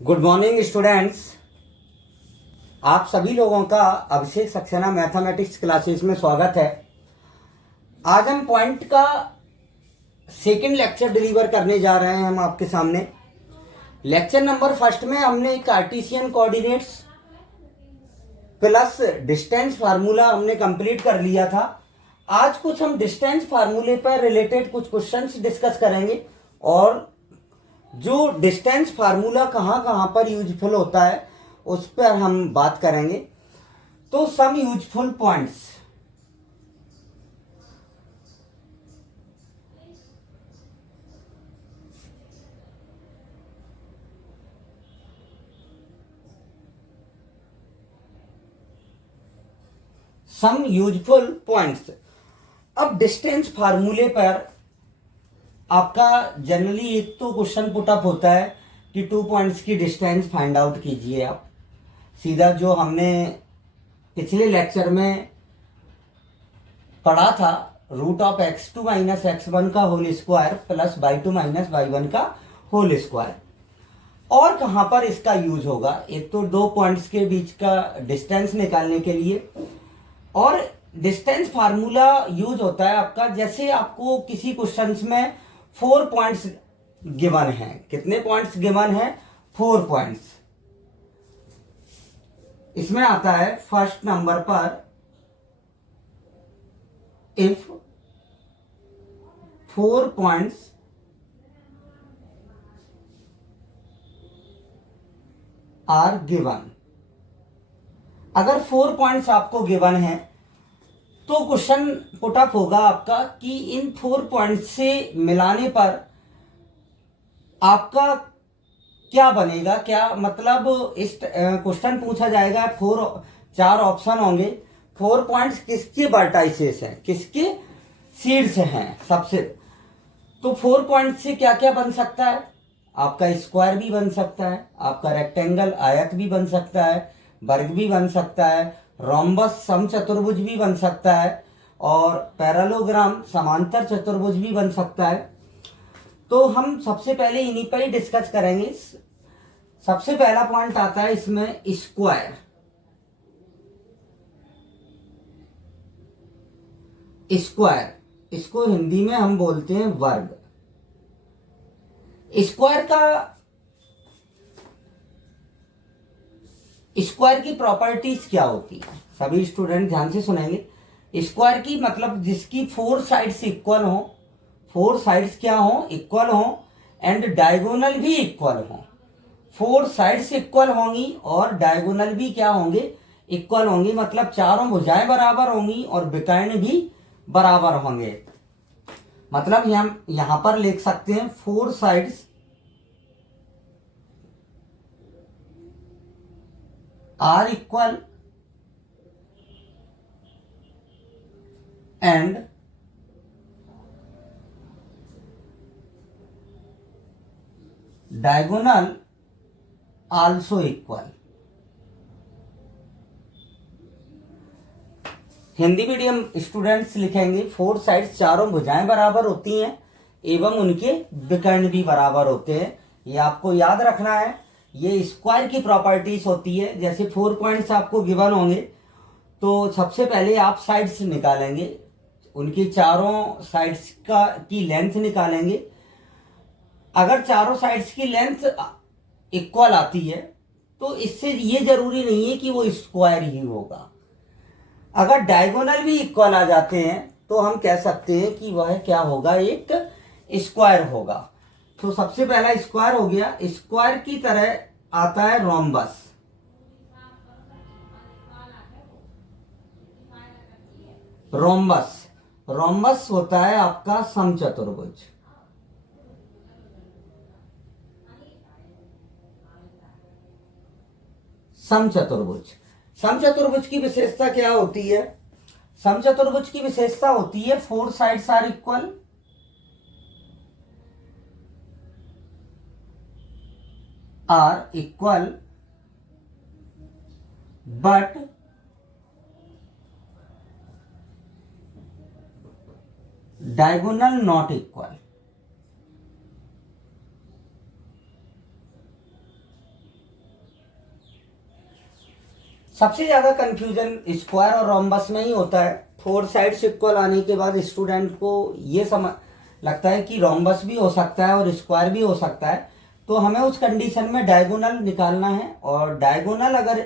Good morning students. आप सभी लोगों का अभिषेक सक्सेना मैथमेटिक्स क्लासेस में स्वागत है। आज हम पॉइंट का सेकंड लेक्चर डिलीवर करने जा रहे हैं हम आपके सामने। लेक्चर नंबर फर्स्ट में हमने Cartesian coordinates plus distance formula हमने कंप्लीट कर लिया था। आज कुछ हम डिस्टेंस फार्मूले पर रिलेटेड कुछ क्वेश्चंस डिस्कस करेंगे और जो डिस्टेंस फार्मूला कहाँ कहाँ पर यूजफुल होता है उस पर हम बात करेंगे। तो some useful points. Some useful points. अब डिस्टेंस फार्मूले पर आपका जनरली एक तो क्वेश्चन पुट अप होता है कि 2 पॉइंट्स की डिस्टेंस फाइंड आउट कीजिए। आप सीधा जो हमने पिछले लेक्चर में पढ़ा था, √(x2 - x1) का whole square plus y2 - y1 का होल स्क्वायर। और कहां पर इसका यूज होगा? एक तो 2 पॉइंट्स के बीच का डिस्टेंस निकालने के लिए, और डिस्टेंस फार्मूला यूज होता है आपका जैसे आपको किसी क्वेश्चंस में 4 पॉइंट्स गिवन है। कितने पॉइंट्स गिवन है? 4 पॉइंट्स। इसमें आता है फर्स्ट नंबर पर, इफ 4 पॉइंट्स आर गिवन। अगर 4 पॉइंट्स आपको गिवन है तो क्वेश्चन पुटअप होगा आपका कि इन 4 पॉइंट्स से मिलाने पर आपका क्या बनेगा। क्या मतलब इस क्वेश्चन पूछा जाएगा, 4 ऑप्शन होंगे। 4 पॉइंट्स किसके वर्टाइसेस हैं, किसके सीड्स हैं सबसे। तो 4 पॉइंट से क्या क्या बन सकता है? आपका स्क्वायर भी बन सकता है, आपका रेक्टेंगल आयत भी बन सकता है, वर्ग भी बन सकता है, रोम्बस समचतुर्भुज भी बन सकता है, और पैरेललोग्राम समांतर चतुर्भुज भी बन सकता है। तो हम सबसे पहले इन्हीं पर ही डिस्कस करेंगे। सबसे पहला पॉइंट आता है इसमें स्क्वायर। स्क्वायर, इसको हिंदी में हम बोलते हैं वर्ग। स्क्वायर की प्रॉपर्टीज क्या होती है? सभी स्टूडेंट ध्यान से सुनेंगे। स्क्वायर की मतलब जिसकी 4 साइड्स इक्वल हो, 4 साइड्स क्या हो? इक्वल हो, एंड डायगोनल भी इक्वल हो। 4 साइड्स इक्वल होंगी और डायगोनल भी क्या होंगे? इक्वल होंगी। मतलब चारों भुजाएं बराबर होंगी और विकर्ण भी बराबर होंगे। मतलब हम यहां पर लिख सकते हैं 4 sides are equal and diagonal also equal. Hindi medium students लिखेंगे 4 साइड्स, चारों भुजाएं बराबर होती हैं एवं उनके विकर्ण भी बराबर होते हैं। ये आपको याद रखना है। ये स्क्वायर की प्रॉपर्टीज होती है। जैसे 4 पॉइंट्स आपको गिवन होंगे तो सबसे पहले आप साइड्स निकालेंगे, उनकी चारों साइड्स की लेंथ निकालेंगे। अगर चारों साइड्स की लेंथ इक्वल आती है तो इससे ये जरूरी नहीं है कि वो स्क्वायर ही होगा। अगर डायगोनल भी इक्वल आ जाते हैं तो हम कह सकते हैं कि वह क्या होगा? एक स्क्वायर होगा। तो सबसे पहला स्क्वायर हो गया। स्क्वायर की तरह आता है रोम्बस। रोम्बस होता है आपका समचतुर्भुज। समचतुर्भुज की विशेषता क्या होती है? समचतुर्भुज की विशेषता होती है 4 sides are equal, but diagonal not equal. सबसे ज्यादा कंफ्यूजन स्क्वायर और रोम्बस में ही होता है। फोर साइड्स इक्वल आने के बाद स्टूडेंट को ये समझ लगता है कि रोम्बस भी हो सकता है और स्क्वायर भी हो सकता है। तो हमें उस कंडीशन में डायगोनल निकालना है, और डायगोनल अगर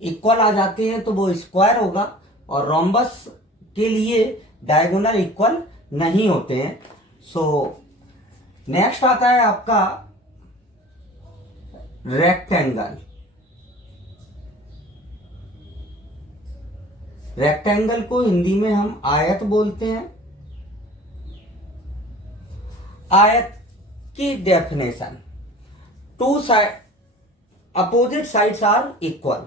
इक्वल आ जाते हैं तो वो स्क्वायर होगा, और रोम्बस के लिए डायगोनल इक्वल नहीं होते हैं। सो नेक्स्ट आता है आपका रेक्टेंगल। रेक्टेंगल को हिंदी में हम आयत बोलते हैं। आयत की definition, two side opposite sides are equal.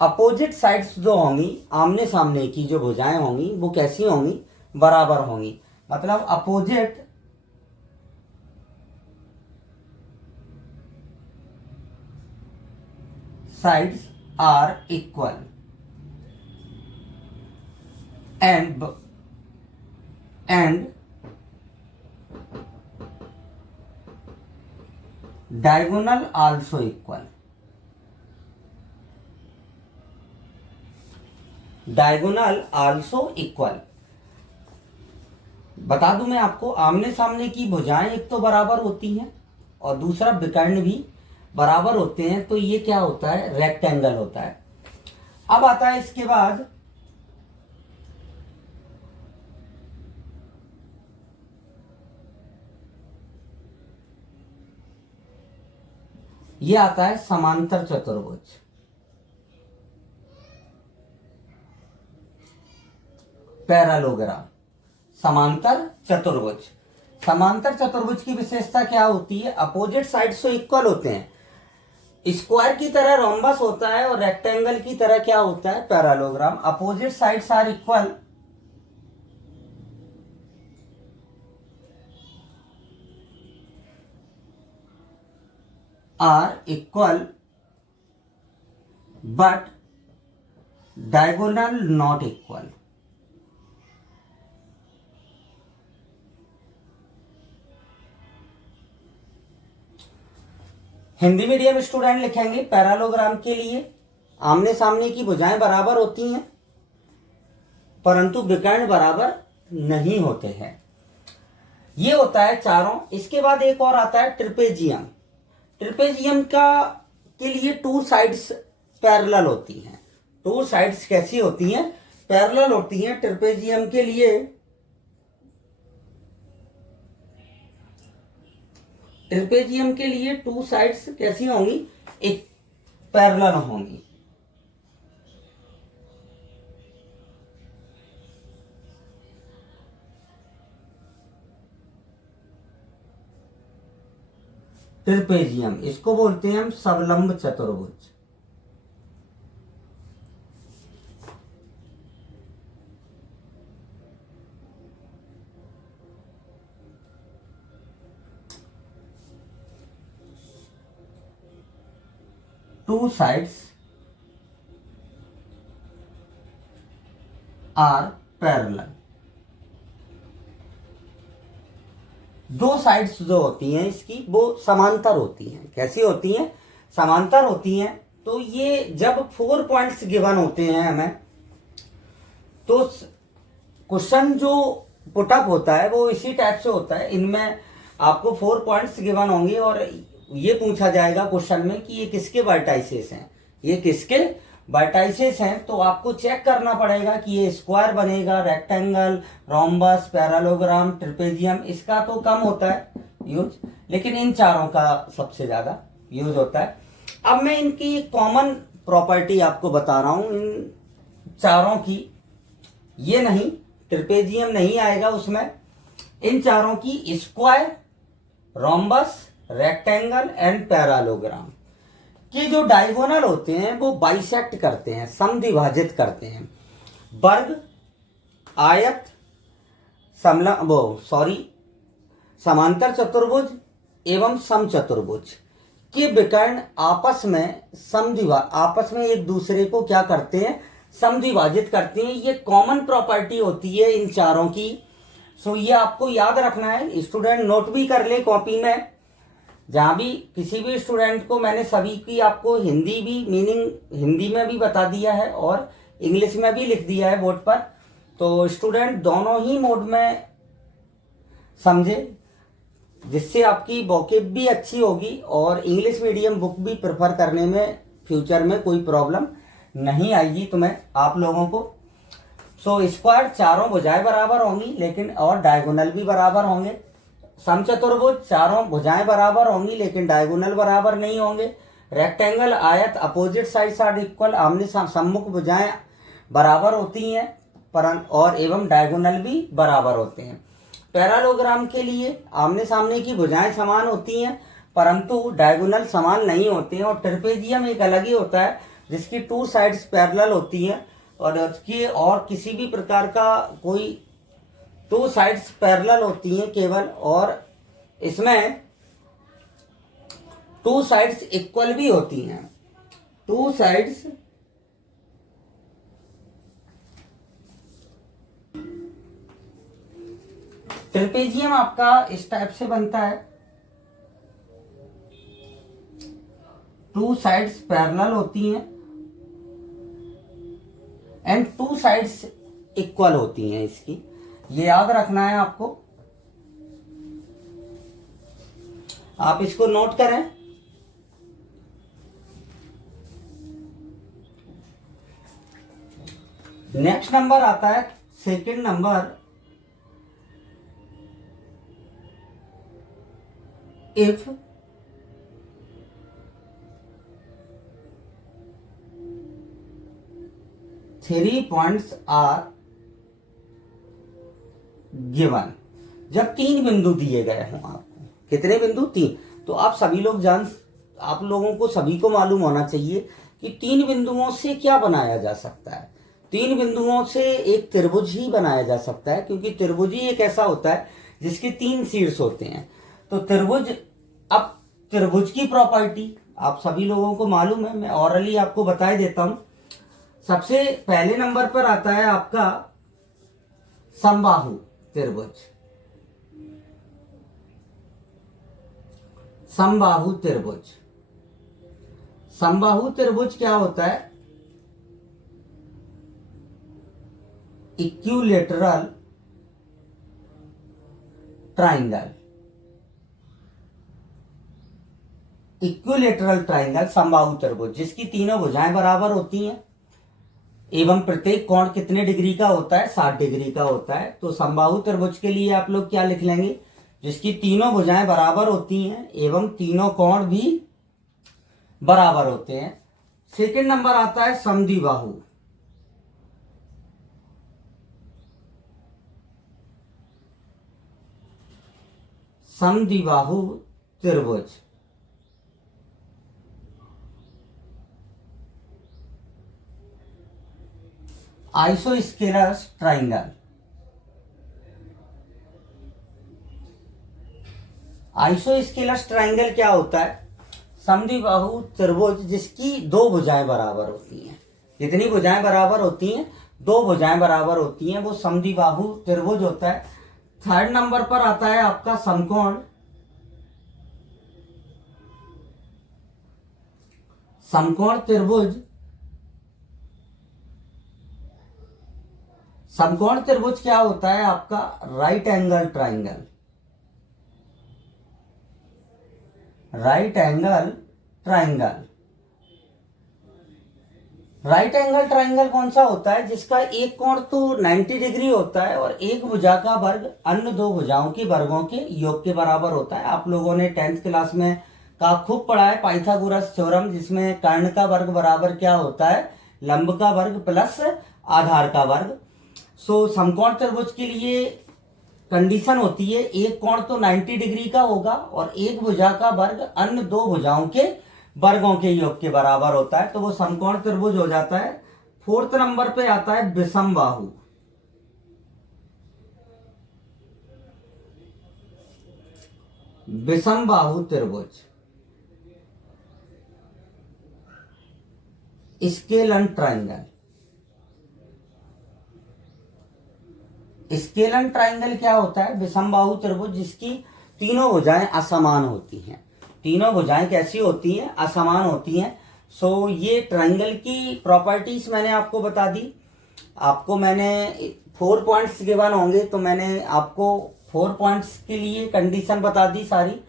Opposite sides जो होंगी, आमने सामने की जो भुजाएं होंगी वो कैसी होंगी, बराबर होंगी। मतलब opposite sides are equal and diagonal also equal। Diagonal also equal, बता दूं मैं आपको, आमने सामने की भुजाएं एक तो बराबर होती हैं और दूसरा विकर्ण भी बराबर होते हैं, तो ये क्या होता है, रेक्टेंगल होता है। अब आता है इसके बाद ये आता है समांतर चतुर्भुज। पैरालोग्राम, समांतर चतुर्भुज। समांतर चतुर्भुज की विशेषता क्या होती है, अपोजिट साइड्स तो इक्वल होते हैं। स्क्वायर की तरह रोम्बस होता है और रेक्टेंगल की तरह क्या होता है, parallelogram. Opposite sides are equal but diagonal not equal। Hindi medium student लिखेंगे पैरालोग्राम के लिए, आमने सामने की भुजाएं बराबर होती हैं परंतु विकर्ण बराबर नहीं होते हैं। ये होता है चारों। इसके बाद एक और आता है ट्रिपेजियम। ट्रिपेजियम का के लिए टू साइड्स पैरेलल होती हैं। टू साइड्स कैसी होती हैं, पैरेलल होती हैं। ट्रिपेजियम के लिए टू साइड्स कैसी होंगी, एक पैरेलल होंगी। ट्रिपेजियम, इसको बोलते हैं हम सबलंब चतुर्भुज। Two sides are parallel. दो साइड्स जो होती हैं इसकी वो समांतर होती हैं। कैसी होती हैं, समांतर होती हैं। तो ये जब 4 पॉइंट्स गिवन होते हैं हमें, तो क्वेश्चन जो पुटअप होता है वो इसी टाइप से होता है। इनमें आपको 4 पॉइंट्स गिवन होंगे और ये पूछा जाएगा क्वेश्चन में कि ये किसके वर्टाइसेस हैं, ये किसके वर्टाइसेस हैं। तो आपको चेक करना पड़ेगा कि ये स्क्वायर बनेगा, रेक्टेंगल, रोम्बस, पैरालोग्राम, ट्रिपेजियम। इसका तो कम होता है यूज, लेकिन इन चारों का सबसे ज्यादा यूज होता है। अब मैं इनकी कॉमन प्रॉपर्टी आपको बता रहा हूं, इन चारों की। ये नहीं, ट्रिपेजियम नहीं आएगा उसमें। इन चारों की square, rhombus, rectangle and parallelogram के जो डायगोनल होते हैं वो बाइसेक्ट करते हैं, समद्विभाजित करते हैं। वर्ग, आयत, समांतर चतुर्भुज एवं समचतुर्भुज के विकर्ण आपस में एक दूसरे को क्या करते हैं, समद्विभाजित करते हैं। ये कॉमन प्रॉपर्टी होती है इन चारों की। सो ये आपको याद रखना है, स्टूडेंट नोट भी कर ले कॉपी में। जहाँ भी किसी भी स्टूडेंट को मैंने सभी की आपको हिंदी भी मीनिंग हिंदी में भी बता दिया है और इंग्लिश में भी लिख दिया है बोर्ड पर, तो स्टूडेंट दोनों ही मोड में समझे, जिससे आपकी वोकेब भी अच्छी होगी और इंग्लिश मीडियम बुक भी प्रेफर करने में फ्यूचर में कोई प्रॉब्लम नहीं आएगी तुम्हें आप लोगों को। सो स्क्वायर चारों भुजाएं बराबर होंगी लेकिन और डायगोनल भी बराबर होंगे। समचतुर्भुज चारों भुजाएं बराबर होंगी लेकिन डायगोनल बराबर नहीं होंगे। रेक्टेंगल आयत अपोजिट साइड्स आर इक्वल, आमने सम्मुख भुजाएं बराबर होती हैं परंतु और एवं डायगोनल भी बराबर होते हैं। पैरालोग्राम के लिए आमने सामने की भुजाएं समान होती हैं परंतु डायगोनल समान नहीं होते हैं। और ट्रेपेजियम एक अलग ही होता है जिसकी टू साइड्स पैरेलल होती हैं और उसकी और किसी भी प्रकार का कोई टू साइड्स पैरेलल होती हैं केवल, और इसमें टू साइड्स इक्वल भी होती हैं। टू साइड्स ट्रेपेजियम आपका इस टाइप से बनता है, टू साइड्स पैरेलल होती हैं एंड टू साइड्स इक्वल होती हैं। इसकी ये याद रखना है आपको, आप इसको नोट करें। नेक्स्ट नंबर आता है second number, if three points are given. जब तीन बिंदु दिए गए हों आपको, कितने बिंदु? तीन। तो आप सभी लोग आप लोगों को सभी को मालूम होना चाहिए कि तीन बिंदुओं से क्या बनाया जा सकता है। तीन बिंदुओं से एक त्रिभुज ही बनाया जा सकता है, क्योंकि त्रिभुज ही एक ऐसा होता है जिसके तीन शीर्ष होते हैं। तो त्रिभुज, अब त्रिभुज की प्रॉपर्टी आप सभी लोगों को मालूम है, मैं ऑरली आपको बता देता हूं। सबसे पहले नंबर पर आता है आपका समबाहु त्रिभुज। समबाहु त्रिभुज, समबाहु त्रिभुज क्या होता है? Equilateral triangle. इक्विलैटरल ट्राइंगल समबाहु त्रिभुज, जिसकी तीनों भुजाएं बराबर होती हैं एवं प्रत्येक कोण कितने डिग्री का होता है? 60 डिग्री का होता है। तो समबाहु त्रिभुज के लिए आप लोग क्या लिख लेंगे? जिसकी तीनों भुजाएं बराबर होती हैं एवं तीनों कोण भी बराबर होते हैं। सेकंड नंबर आता है समद्विबाहु। समद्विबाहु त्रिभुज, आइसोस्केलस ट्राइंगल। आइसोस्केलस ट्राइंगल क्या होता है? समद्विबाहु त्रिभुज जिसकी दो भुजाएं बराबर होती हैं। कितनी भुजाएं बराबर होती हैं? दो भुजाएं बराबर होती हैं, वो समद्विबाहु त्रिभुज होता है। थर्ड नंबर पर आता है आपका समकोण। समकोण त्रिभुज, समकोण त्रिभुज क्या होता है आपका? Right angle triangle. Right angle triangle, right angle triangle कौन सा होता है? जिसका एक कोण तो 90 डिग्री होता है और एक भुजा का वर्ग अन्य दो भुजाओं के वर्गों के योग के बराबर होता है। आप लोगों ने 10th क्लास में का खूब पढ़ा है पाइथागोरस थ्योरम, जिसमें कर्ण का वर्ग बराबर क्या होता है? लंब का वर्ग प्लस आधार का वर्ग। सो समकोण त्रिभुज के लिए कंडीशन होती है एक कोण तो 90 डिग्री का होगा और एक भुजा का वर्ग अन्य दो भुजाओं के वर्गों के योग के बराबर होता है, तो वो समकोण त्रिभुज हो जाता है। फोर्थ नंबर पे आता है विषमबाहु। विषमबाहु त्रिभुज, स्केलन ट्राइंगल। स्केलन ट्राइंगल क्या होता है? विषमबाहु त्रिभुज जिसकी तीनों भुजाएं असमान होती हैं। तीनों भुजाएं कैसी होती हैं, असमान होती हैं। सो ये ट्रायंगल की प्रॉपर्टीज मैंने आपको बता दी। आपको मैंने 4 पॉइंट्स गिवन होंगे तो मैंने आपको 4 पॉइंट्स के लिए कंडीशन बता दी सारी,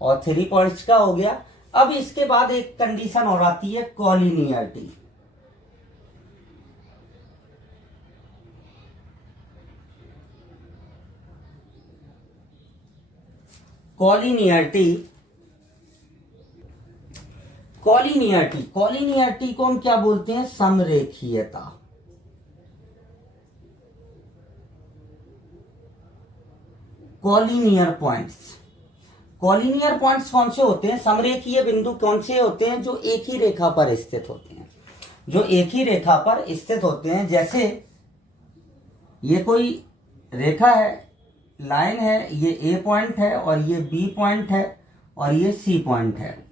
और 3 पॉइंट्स का हो गया। अब इसके बाद एक कंडीशन और आती है कॉलिनियरिटी। कॉलिनियरिटी को हम क्या बोलते हैं? समरेखीयता। कॉलिनियर पॉइंट्स कौन से होते हैं? समरेखीय बिंदु कौन से होते हैं? जो एक ही रेखा पर स्थित होते हैं, जो एक ही रेखा पर स्थित होते हैं। जैसे ये कोई रेखा है, लाइन है, ये ए पॉइंट है और ये बी पॉइंट है और ये सी पॉइंट है।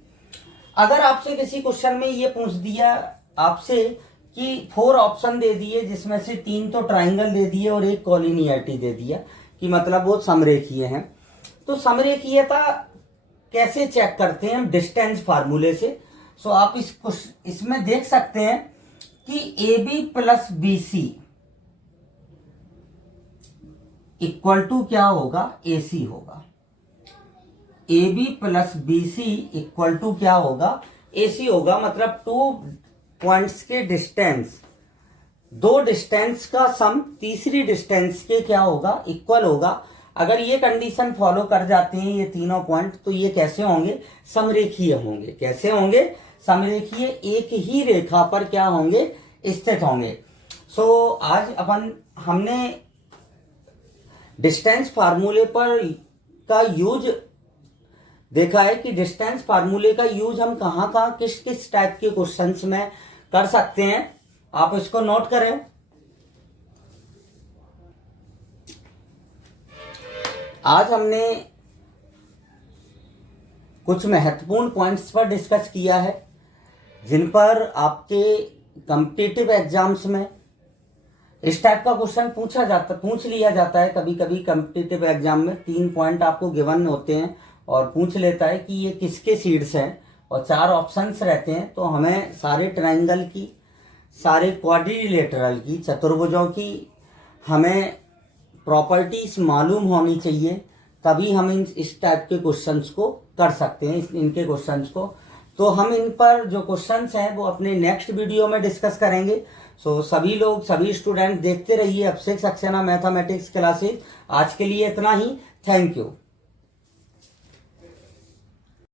अगर आपसे किसी क्वेश्चन में ये पूछ दिया आपसे कि 4 ऑप्शन दे दिए, जिसमें से 3 तो ट्राइंगल दे दिए और एक कॉलिनियरिटी दे दिया, कि मतलब वो समरेखीय हैं, तो समरेखीयता कैसे चेक करते हैं? हम डिस्टेंस फार्मूले से। सो आप इसमें देख सकते हैं कि A B plus B C equal to क्या होगा? ए सी होगा। A B plus B C equal to क्या होगा? ए सी होगा। मतलब 2 पॉइंट्स के डिस्टेंस, 2 डिस्टेंस का सम तीसरी डिस्टेंस के क्या होगा? इक्वल होगा। अगर ये कंडीशन फॉलो कर जाते हैं ये तीनों पॉइंट, तो ये कैसे होंगे? समरेखीय होंगे। कैसे होंगे? समरेखीय, एक ही रेखा पर क्या होंगे? स्थित होंगे। सो आज हमने डिस्टेंस फार्मूले पर का यूज देखा है कि डिस्टेंस फार्मूले का यूज हम कहाँ कहाँ किस किस टाइप के क्वेश्चंस में कर सकते हैं। आप इसको नोट करें। आज हमने कुछ महत्वपूर्ण पॉइंट्स पर डिस्कस किया है, जिन पर आपके कॉम्पिटिटिव एग्जाम्स में इस टाइप का क्वेश्चन पूछ लिया जाता है। कभी कभी कॉम्पिटिटिव एग्जाम में 3 पॉइंट आपको गिवन होते हैं और पूछ लेता है कि ये किसके सीड्स हैं, और 4 ऑप्शंस रहते हैं। तो हमें सारे ट्रायंगल की, सारे क्वाड्रिलेटरल की, चतुर्भुजों की हमें प्रॉपर्टीज मालूम होनी चाहिए, तभी हम इस टाइप के क्वेश्चंस को कर सकते हैं, इनके क्वेश्चंस को। तो हम इन पर जो क्वेश्चंस हैं वो अपने नेक्स्ट वीडियो में डिस्कस करेंगे। सो सभी स्टूडेंट देखते रहिए अभिषेक सक्सेना मैथमेटिक्स क्लासेस। आज के लिए इतना ही। Thank you.